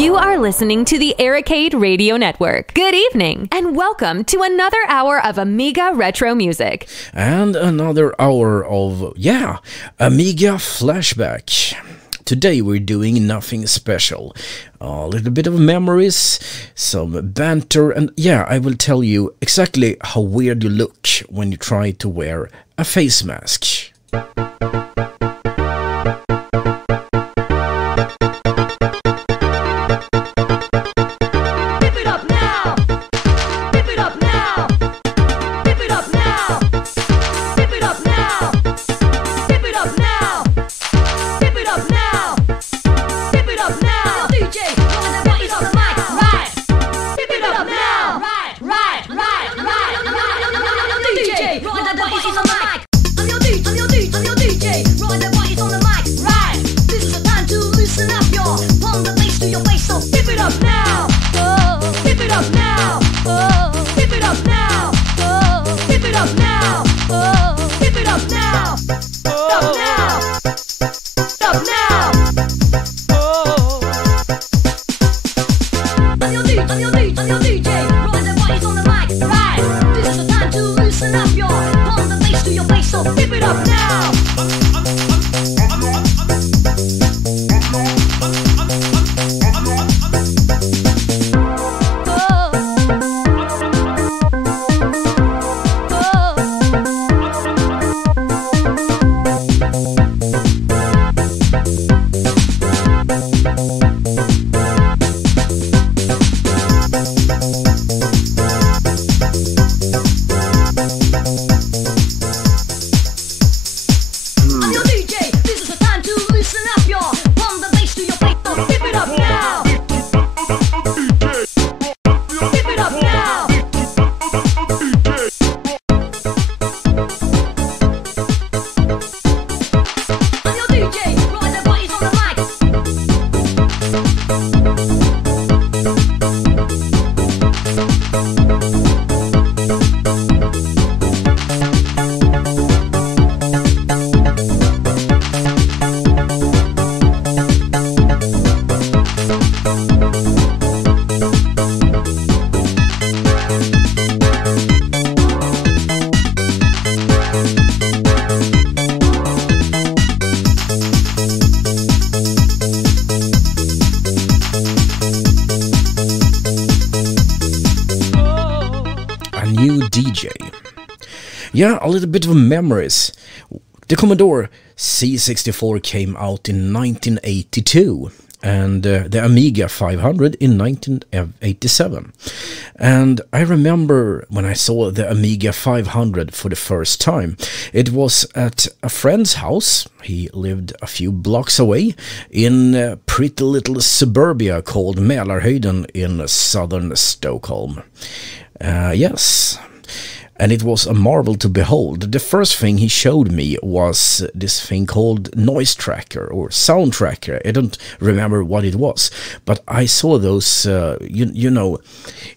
You are listening to the ERICADE Radio Network. Good evening, and welcome to another hour of Amiga retro music. And another hour of, Amiga Flashback. Today we're doing nothing special. A little bit of memories, some banter, and I will tell you exactly how weird you look when you try to wear a face mask. A little bit of memories. The Commodore C64 came out in 1982 and the Amiga 500 in 1987. And I remember when I saw the Amiga 500 for the first time. It was at a friend's house. He lived a few blocks away in a pretty little suburbia called Mälarhöjden in southern Stockholm. Yes. And it was a marvel to behold. The first thing he showed me was this thing called Noisetracker or Sound Tracker. I don't remember what it was, but I saw those,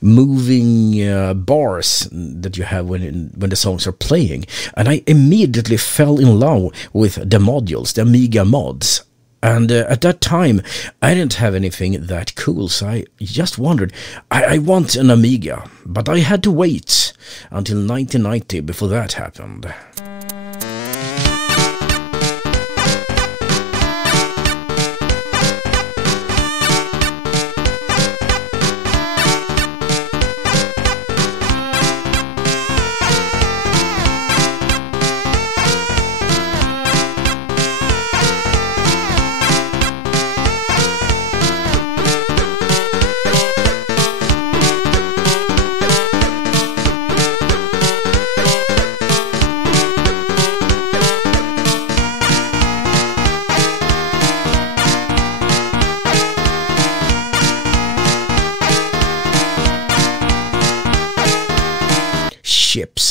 moving bars that you have when the songs are playing. And I immediately fell in love with the modules, the Amiga mods. And at that time, I didn't have anything that cool, so I just wondered, I want an Amiga, but I had to wait until 1990 before that happened.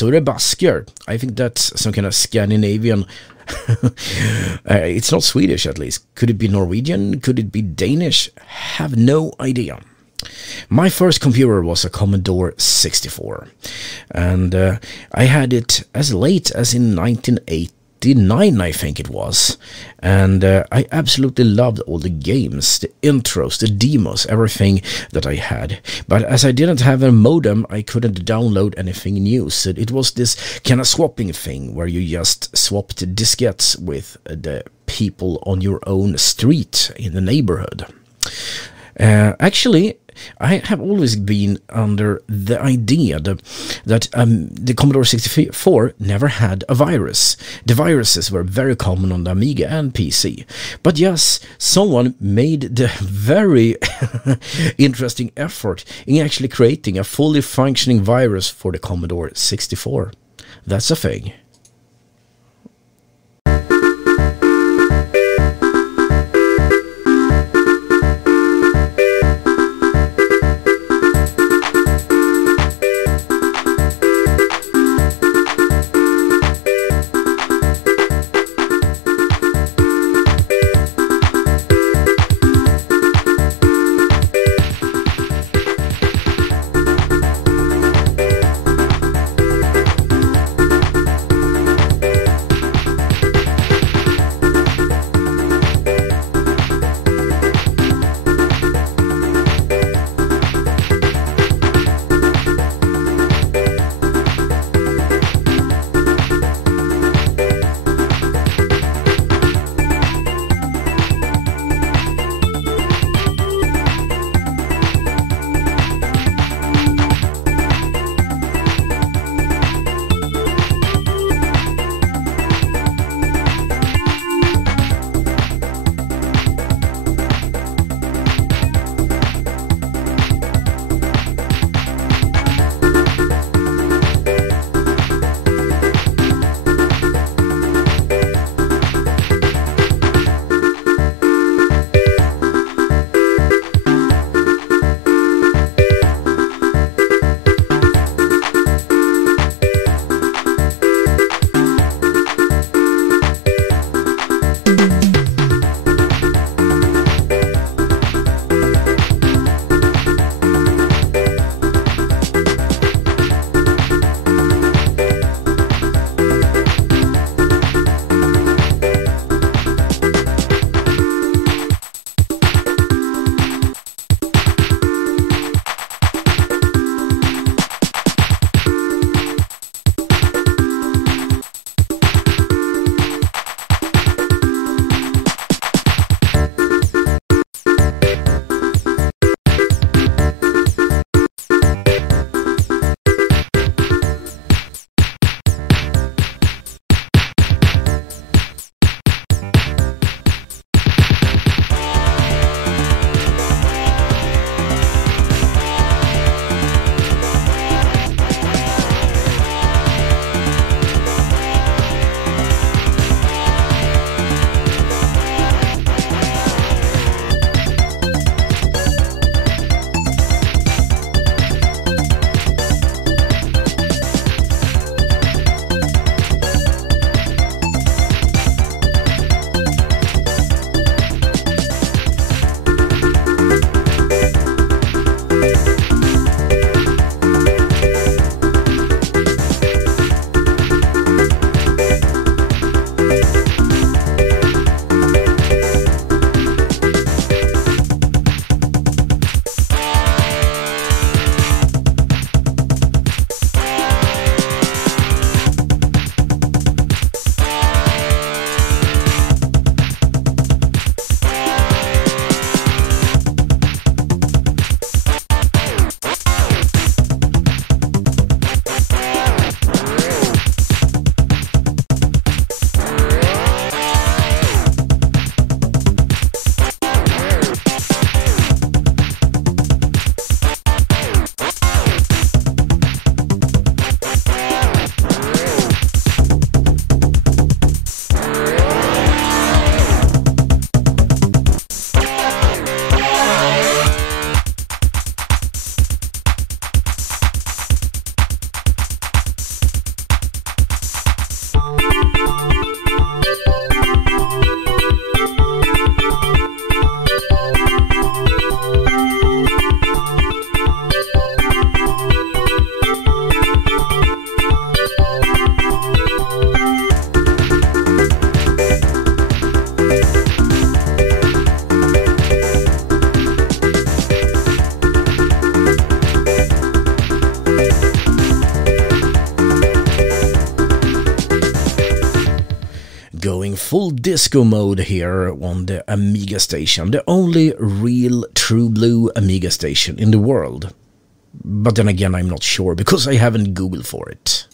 Or a basker. I think that's some kind of Scandinavian. It's not Swedish, at least. Could it be Norwegian? Could it be Danish? Have no idea. My first computer was a Commodore 64, and I had it as late as in 1980. 1989, I think it was. And I absolutely loved all the games, the intros, the demos, everything that I had. But as I didn't have a modem, I couldn't download anything new. So it was this kind of swapping thing where you just swapped diskettes with the people on your own street in the neighborhood. Actually, I have always been under the idea that the Commodore 64 never had a virus. The viruses were very common on the Amiga and PC. But yes, someone made the very interesting effort in actually creating a fully functioning virus for the Commodore 64. That's a thing. full disco mode here on the Amiga station, the only real true blue Amiga station in the world. But then again, I'm not sure because I haven't Googled for it.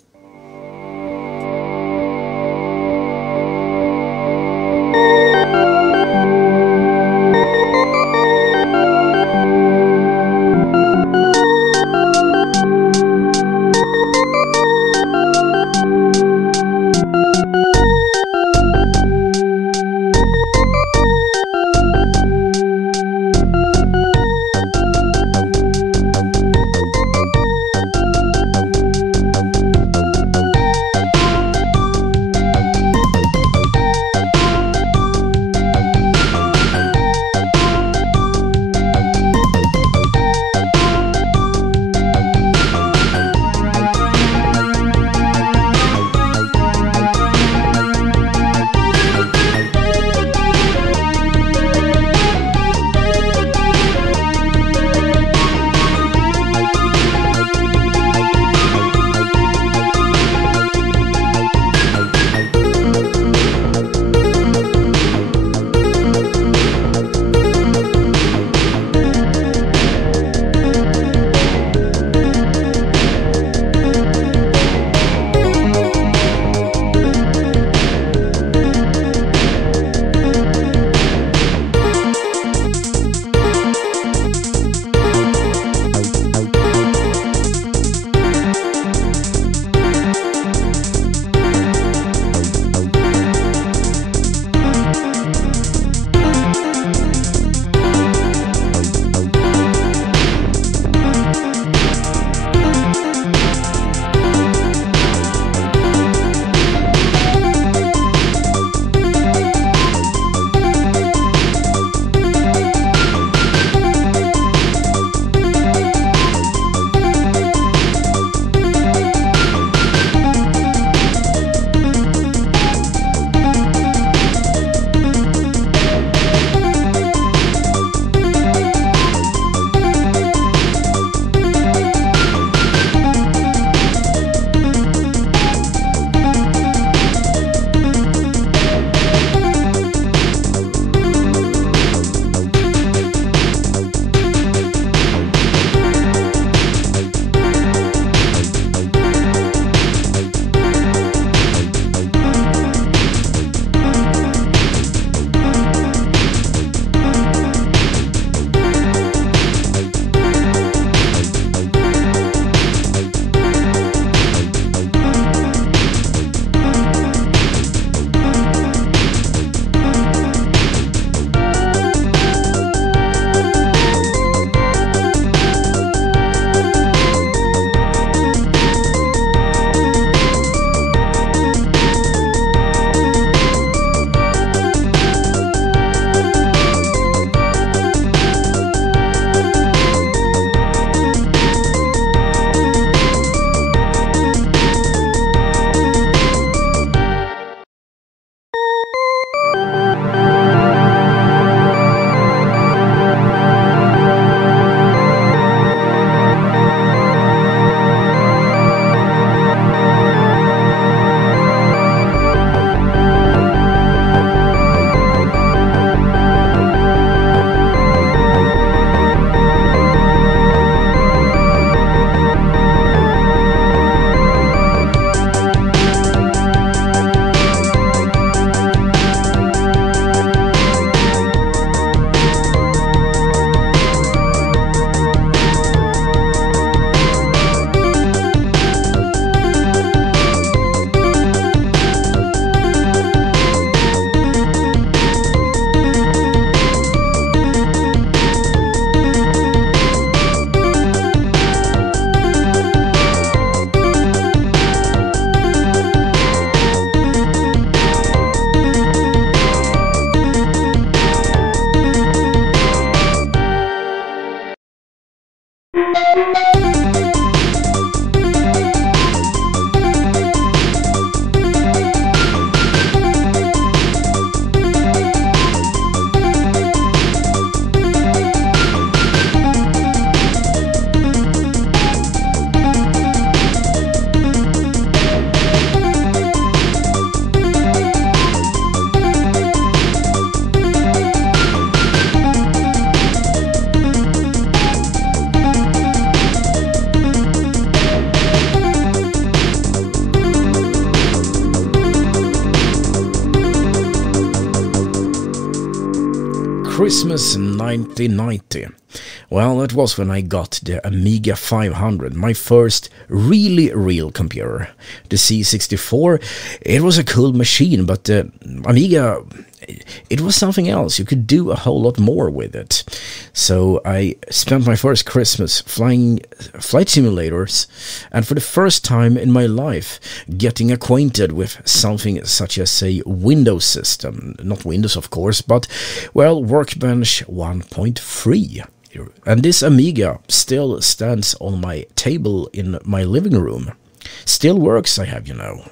Christmas 1990. Well, that was when I got the Amiga 500, my first really real computer. The C64, it was a cool machine, but the Amiga, it was something else. You could do a whole lot more with it. So I spent my first Christmas flying flight simulators, and for the first time in my life getting acquainted with something such as a Windows system. Not Windows, of course, but, well, Workbench 1.3. And this Amiga still stands on my table in my living room. Still works, I have, you know.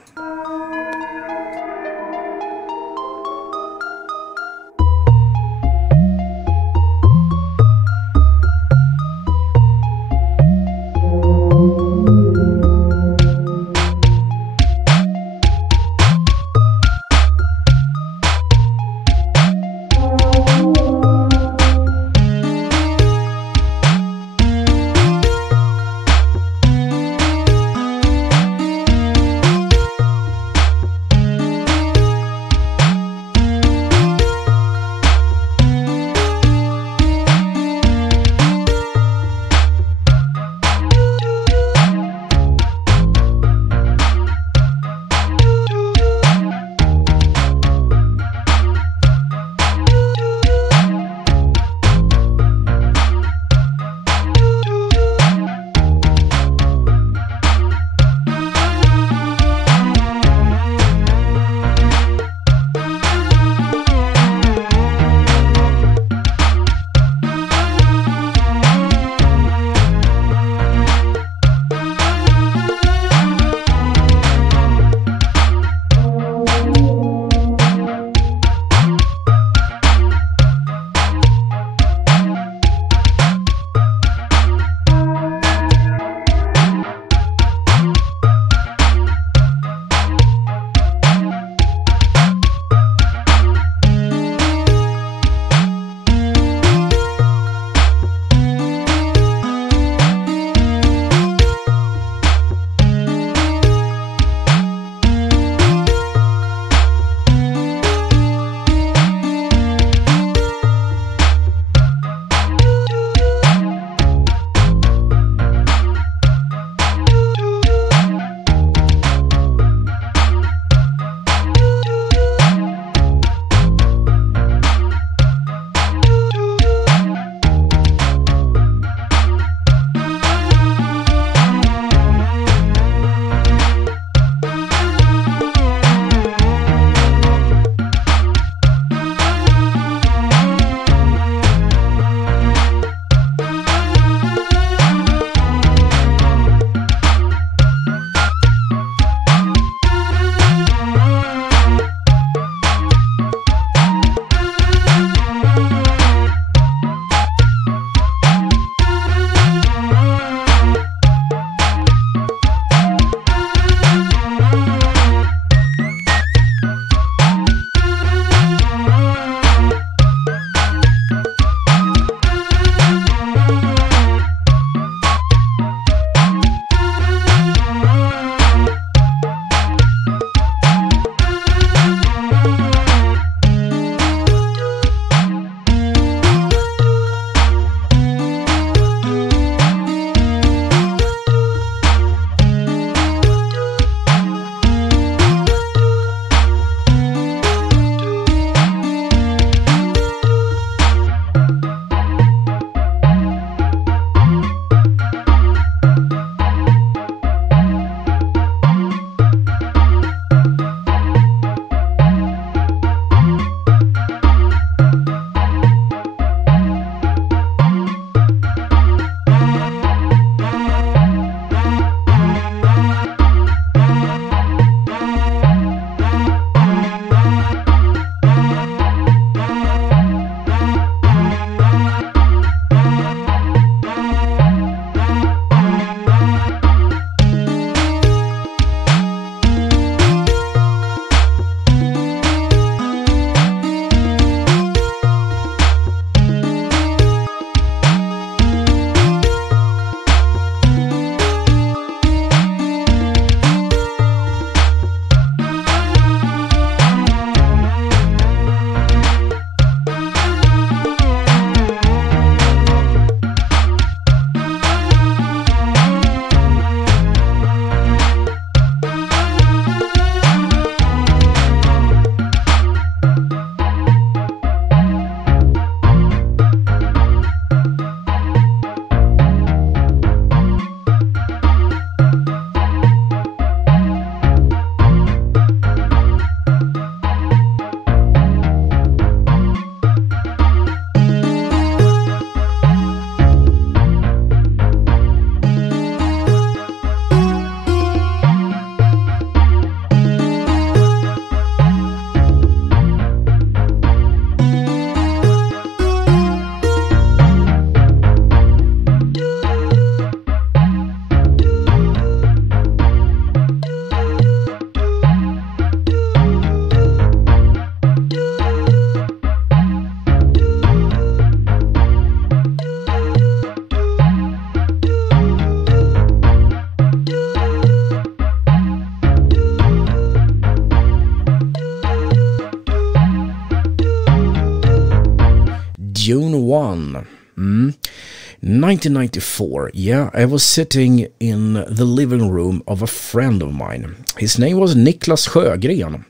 June 1. 1994. Yeah, I was sitting in the living room of a friend of mine. His name was Niklas Sjögren.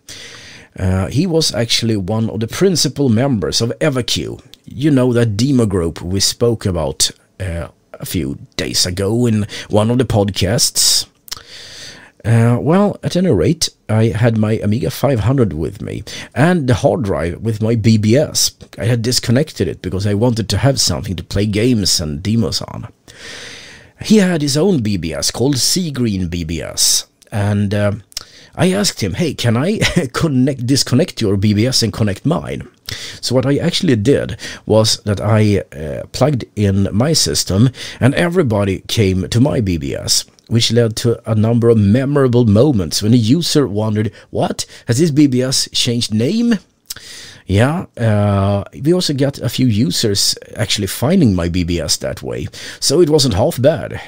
He was actually one of the principal members of ERICADE. You know, that demo group we spoke about a few days ago in one of the podcasts. Well, at any rate, I had my Amiga 500 with me and the hard drive with my BBS. I had disconnected it because I wanted to have something to play games and demos on. He had his own BBS called Seagreen BBS, and I asked him, hey, can I disconnect your BBS and connect mine? So what I actually did was that I plugged in my system and everybody came to my BBS, which led to a number of memorable moments when a user wondered, what? Has this BBS changed name? Yeah, we also got a few users actually finding my BBS that way, so it wasn't half bad.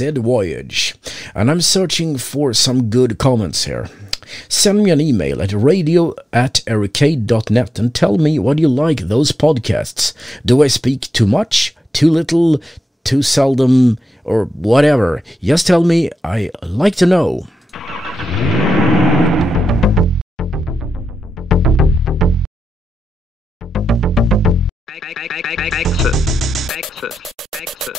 Sidvoyage, and I'm searching for some good comments here. Send me an email at radio@ericade.net and tell me what you like those podcasts. Do I speak too much, too little, too seldom, or whatever? Just tell me, I like to know. Exit.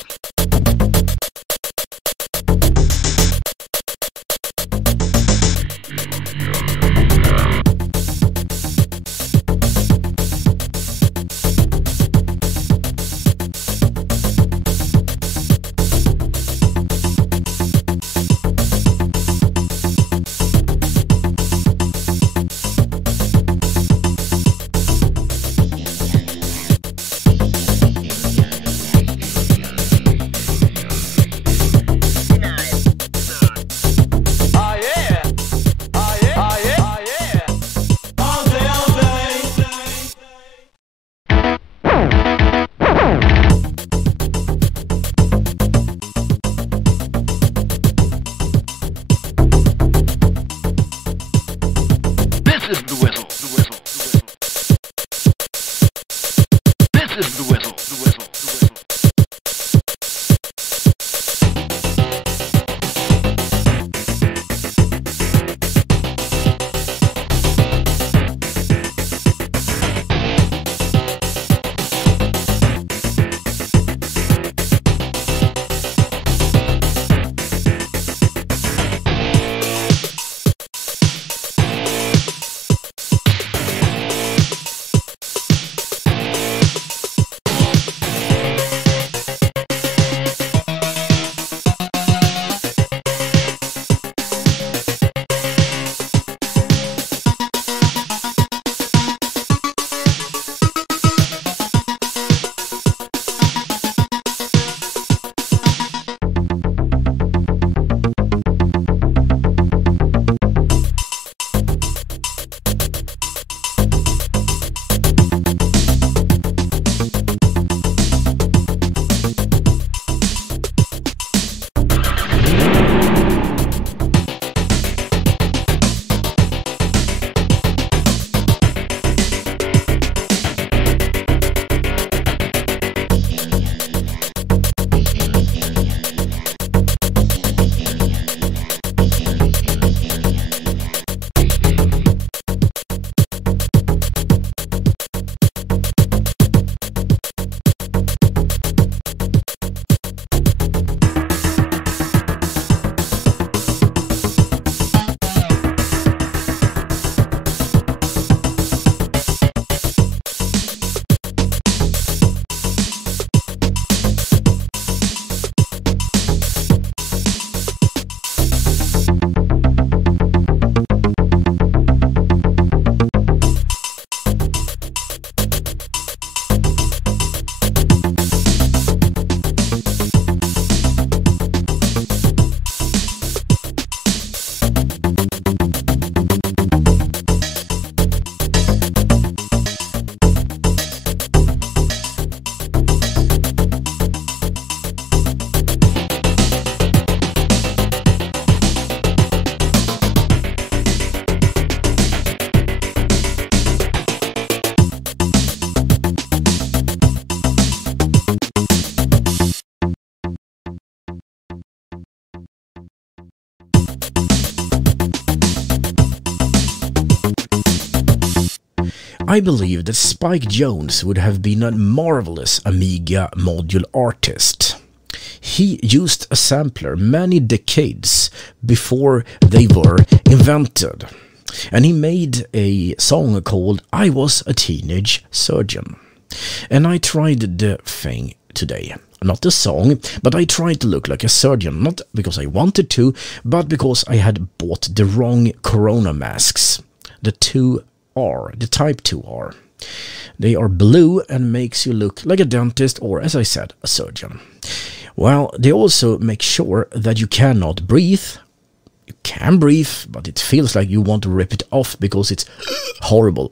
I believe that Spike Jonze would have been a marvelous Amiga module artist. He used a sampler many decades before they were invented, and he made a song called I Was a Teenage Surgeon. And I tried the thing today. Not the song, but I tried to look like a surgeon, not because I wanted to, but because I had bought the wrong corona masks. The 2R, the type 2R. They are blue and makes you look like a dentist or, as I said, a surgeon. Well, they also make sure that you cannot breathe. You can breathe, but it feels like you want to rip it off because it's horrible.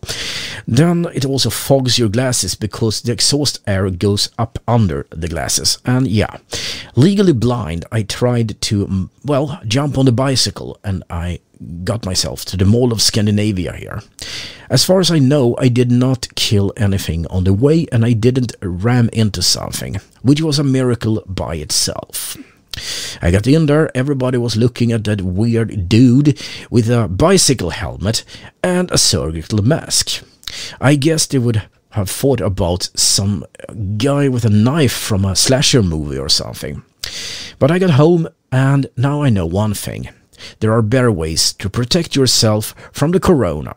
Then it also fogs your glasses because the exhaust air goes up under the glasses. And yeah, legally blind, I tried to, well, jump on the bicycle and I got myself to the Mall of Scandinavia here. As far as I know, I did not kill anything on the way and I didn't ram into something, which was a miracle by itself. I got in there, everybody was looking at that weird dude with a bicycle helmet and a surgical mask. I guess they would have thought about some guy with a knife from a slasher movie or something. But I got home and now I know one thing. There are better ways to protect yourself from the corona.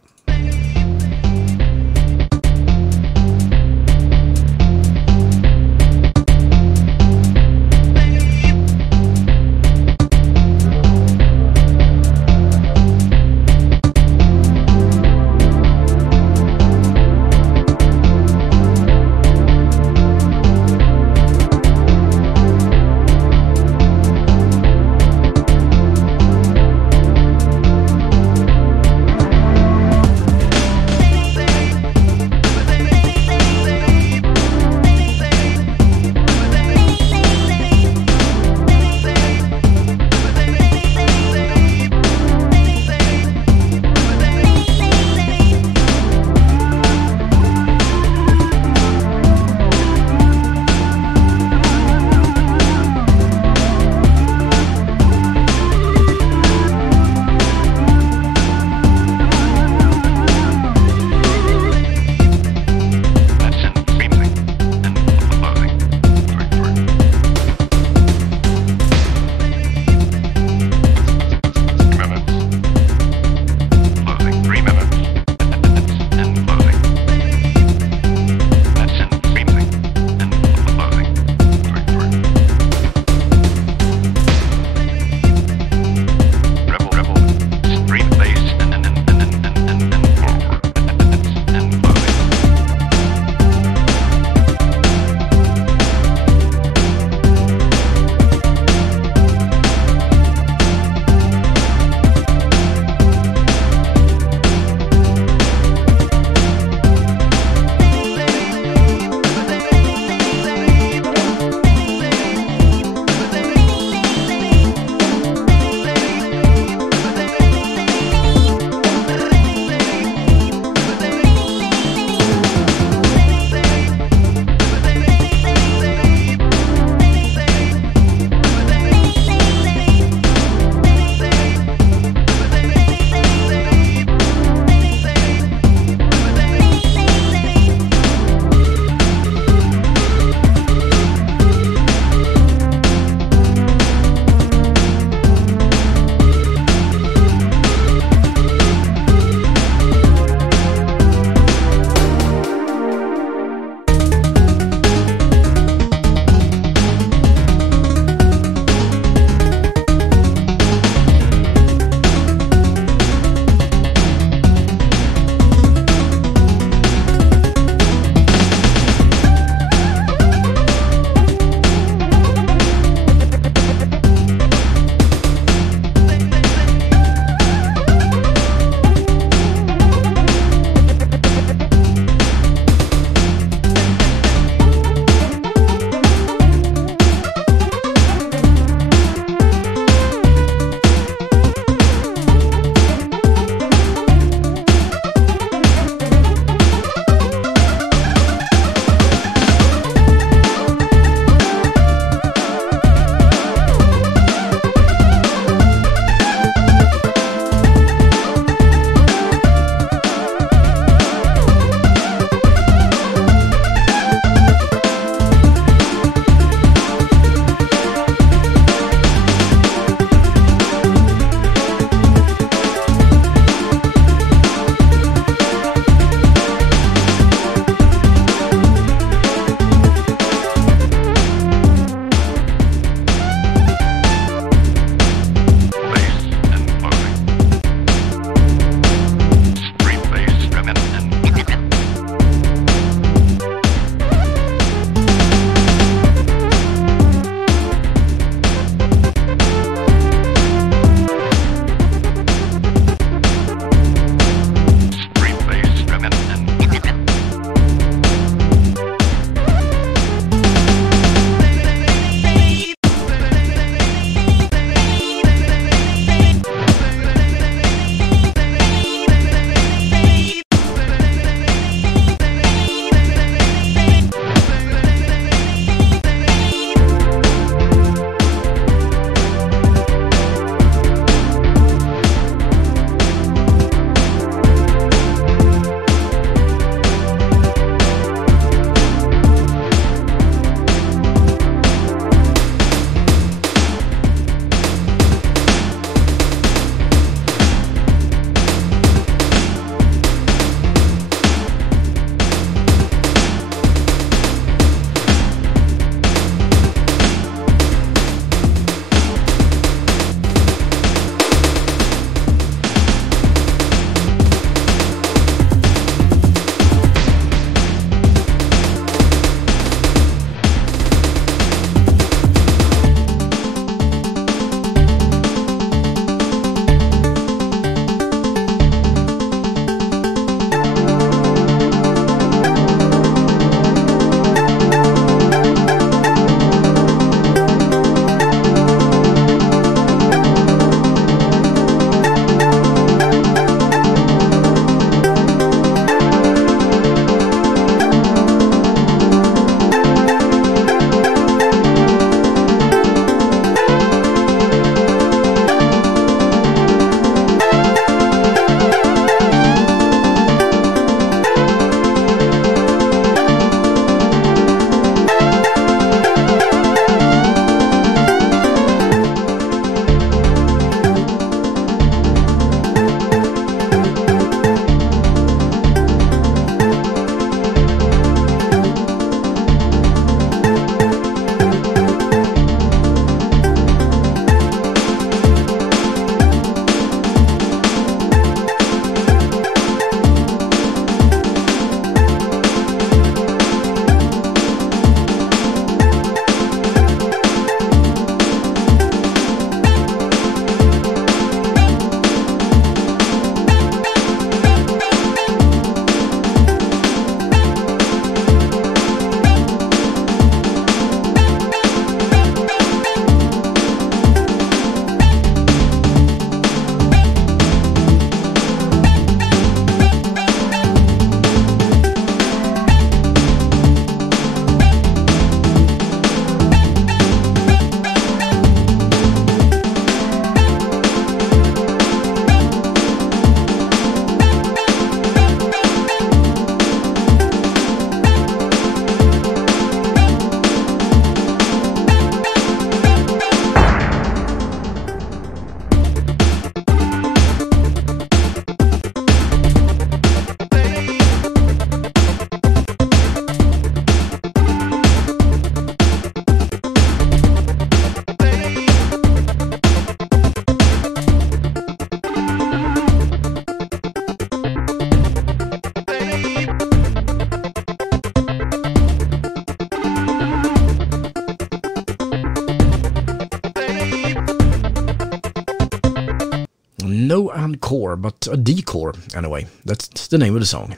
and core, but a DECORE anyway. That's the name of the song.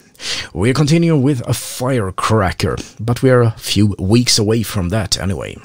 We're continuing with a FIRECRK, but we're a few weeks away from that anyway.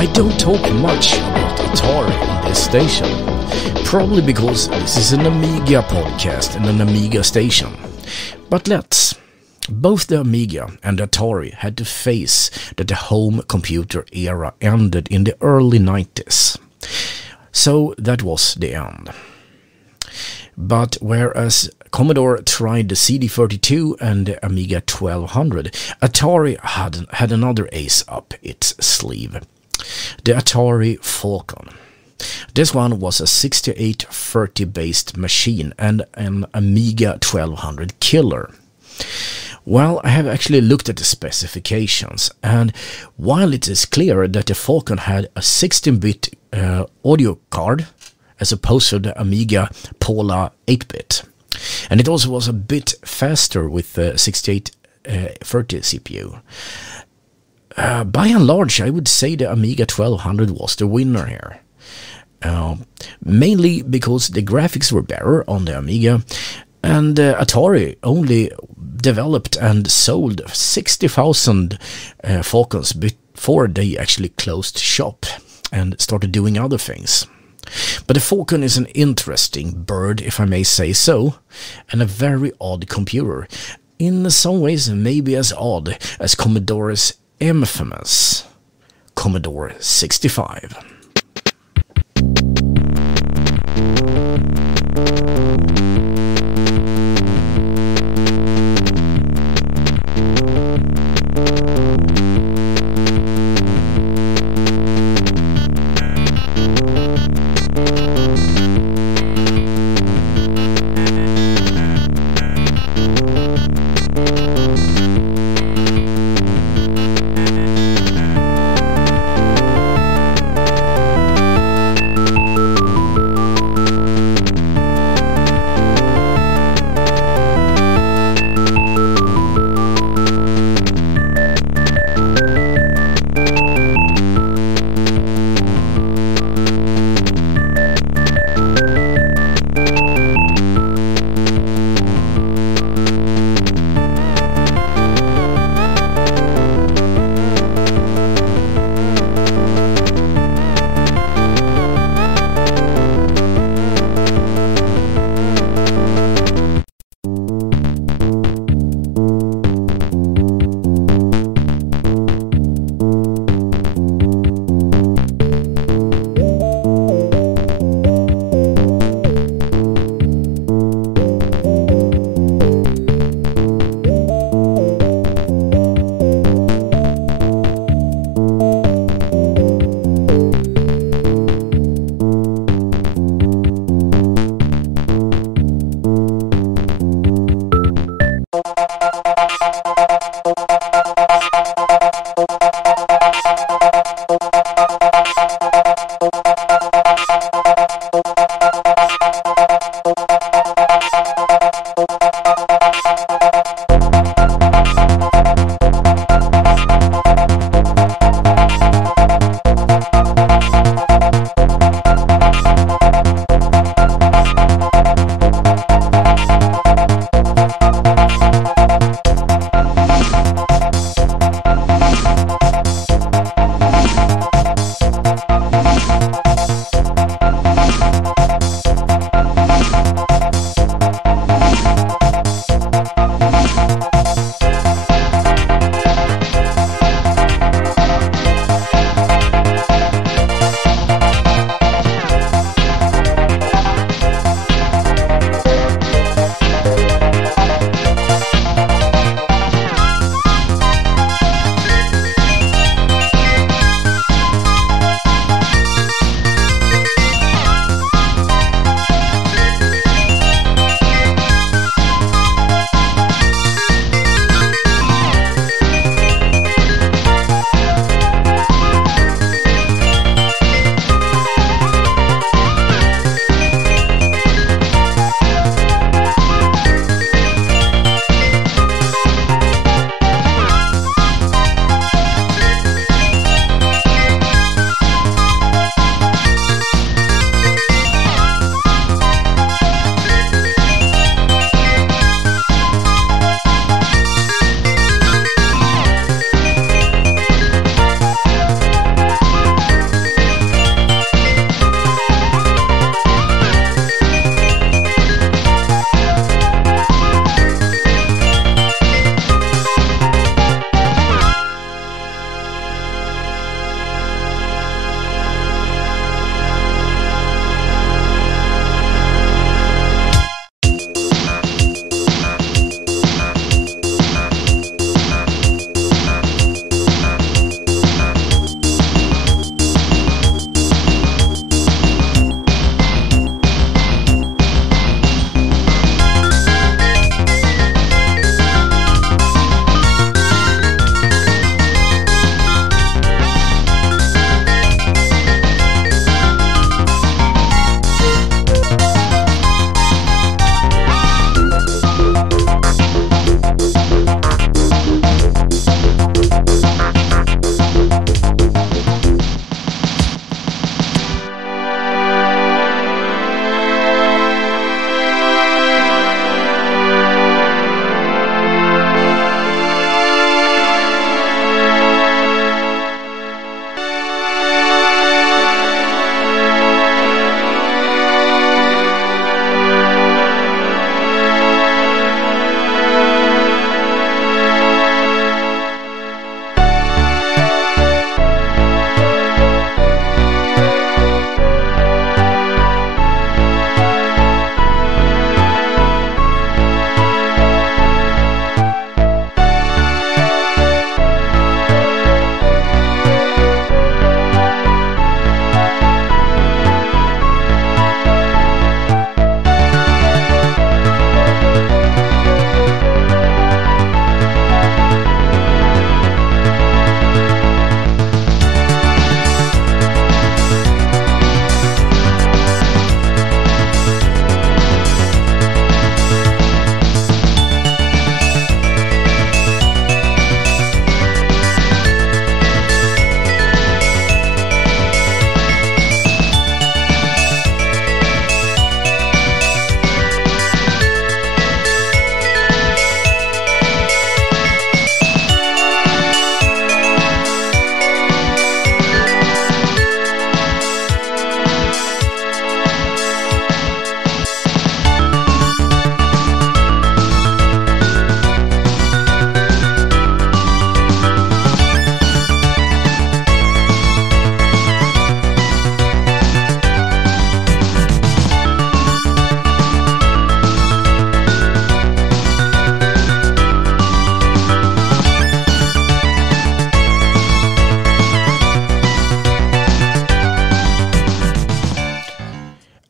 I don't talk much about Atari on this station, probably because this is an Amiga podcast and an Amiga station. But both the Amiga and Atari had to face that the home computer era ended in the early 90s. So that was the end. But whereas Commodore tried the CD32 and the Amiga 1200, Atari had another ace up its sleeve. The Atari Falcon. This one was a 6830 based machine and an Amiga 1200 killer. Well, I have actually looked at the specifications, and while it is clear that the Falcon had a 16-bit audio card as opposed to the Amiga Pola 8-bit, and it also was a bit faster with the 6830 CPU. By and large, I would say the Amiga 1200 was the winner here. Mainly because the graphics were better on the Amiga, and Atari only developed and sold 60,000 Falcons before they actually closed shop and started doing other things. But the Falcon is an interesting bird, if I may say so, and a very odd computer. In some ways, maybe as odd as Commodore's infamous Commodore 65.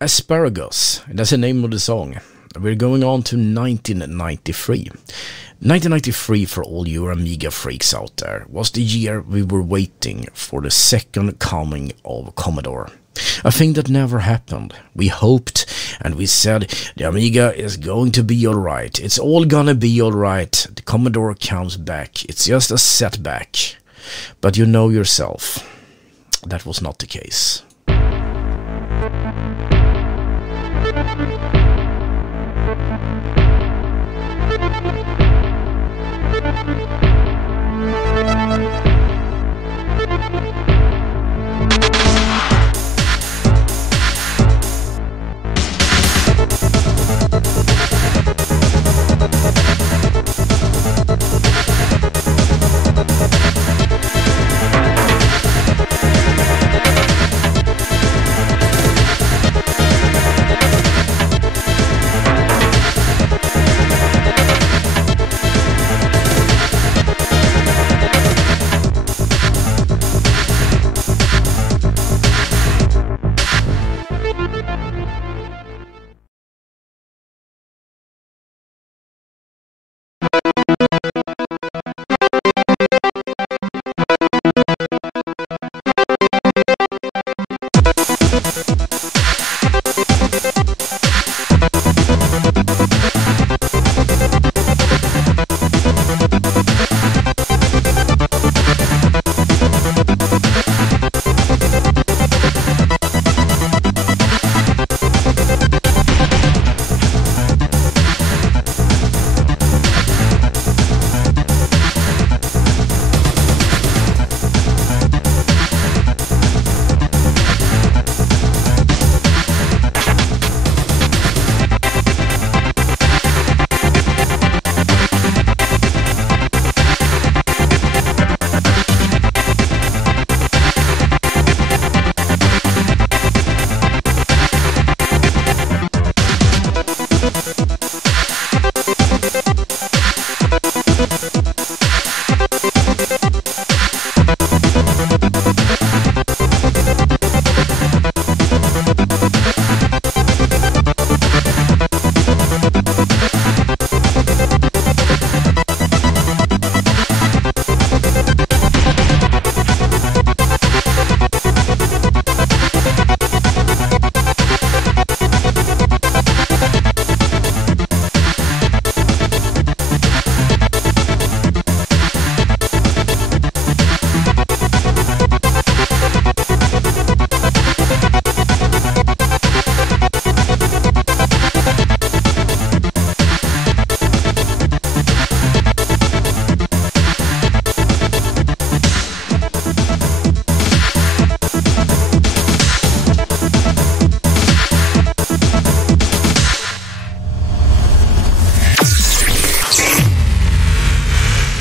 Asparagus, that's the name of the song. We're going on to 1993. 1993, for all you Amiga freaks out there, was the year we were waiting for the second coming of Commodore. A thing that never happened. We hoped and we said the Amiga is going to be alright. It's all gonna be alright. The Commodore comes back. It's just a setback. But you know yourself, that was not the case.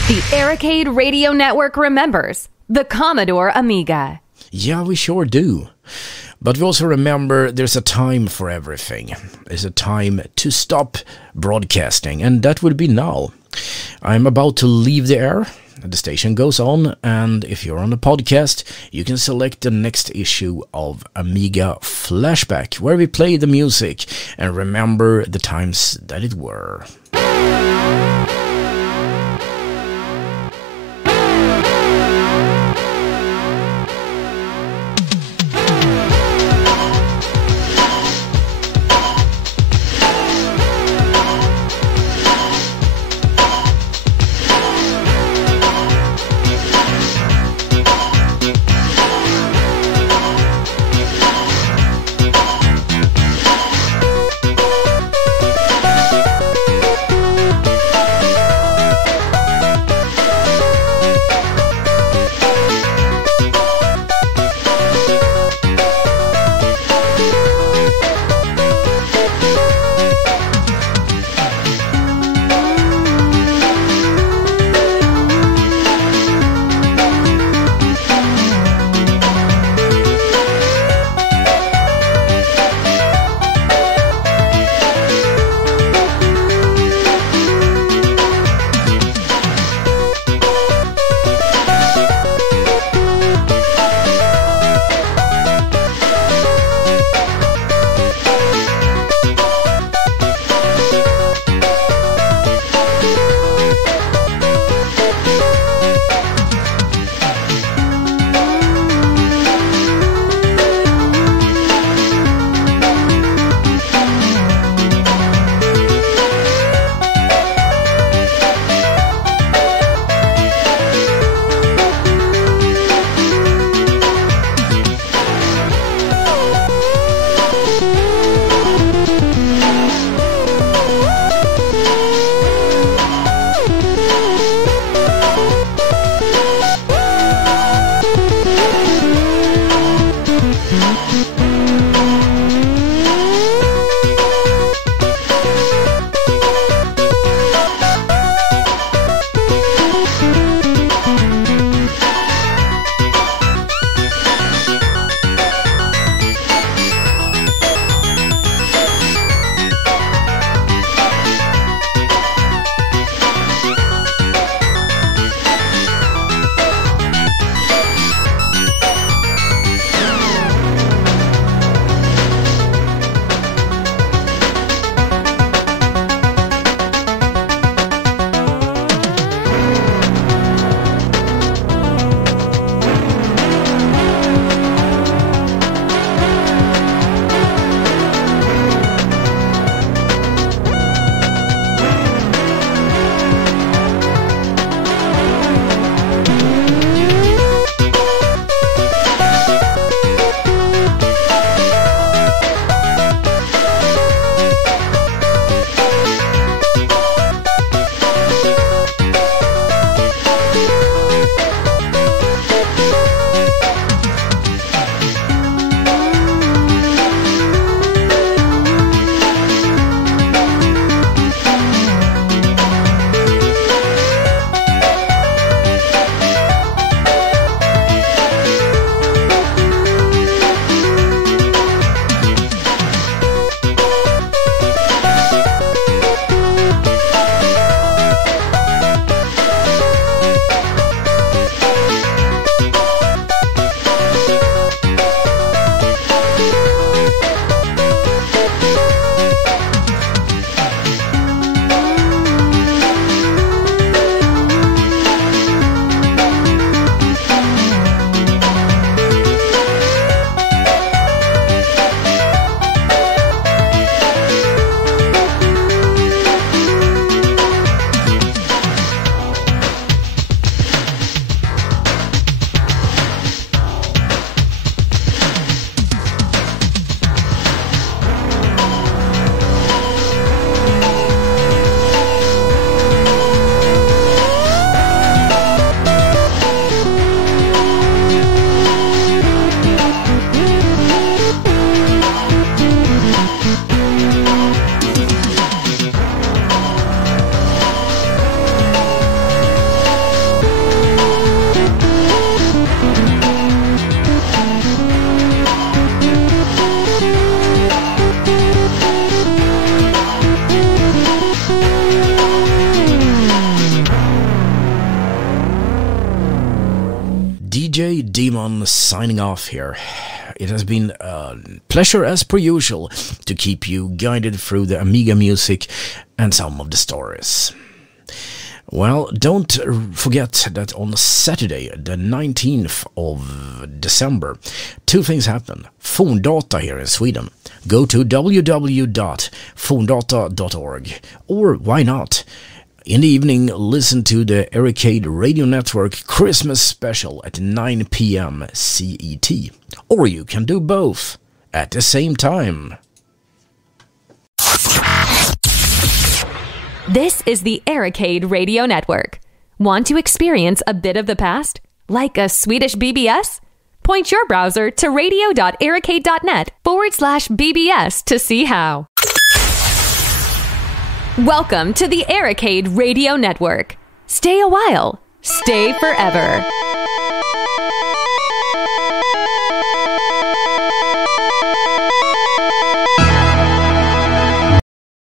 The ERICADE Radio Network remembers the Commodore Amiga. Yeah, we sure do. But we also remember there's a time for everything. There's a time to stop broadcasting, and that would be now. I'm about to leave the air. The station goes on, and if you're on a podcast, you can select the next issue of Amiga Flashback, where we play the music and remember the times that it were. Daemon signing off here. It has been a pleasure as per usual to keep you guided through the Amiga music and some of the stories. Well, don't forget that on Saturday, the 19th of December, two things happen. Fondata here in Sweden. Go to www.fondata.org, or why not? In the evening, listen to the ERICADE Radio Network Christmas special at 9 p.m. CET. Or you can do both at the same time. This is the ERICADE Radio Network. Want to experience a bit of the past? Like a Swedish BBS? Point your browser to radio.ericade.net/BBS to see how. Welcome to the ERICADE Radio Network. Stay a while, stay forever.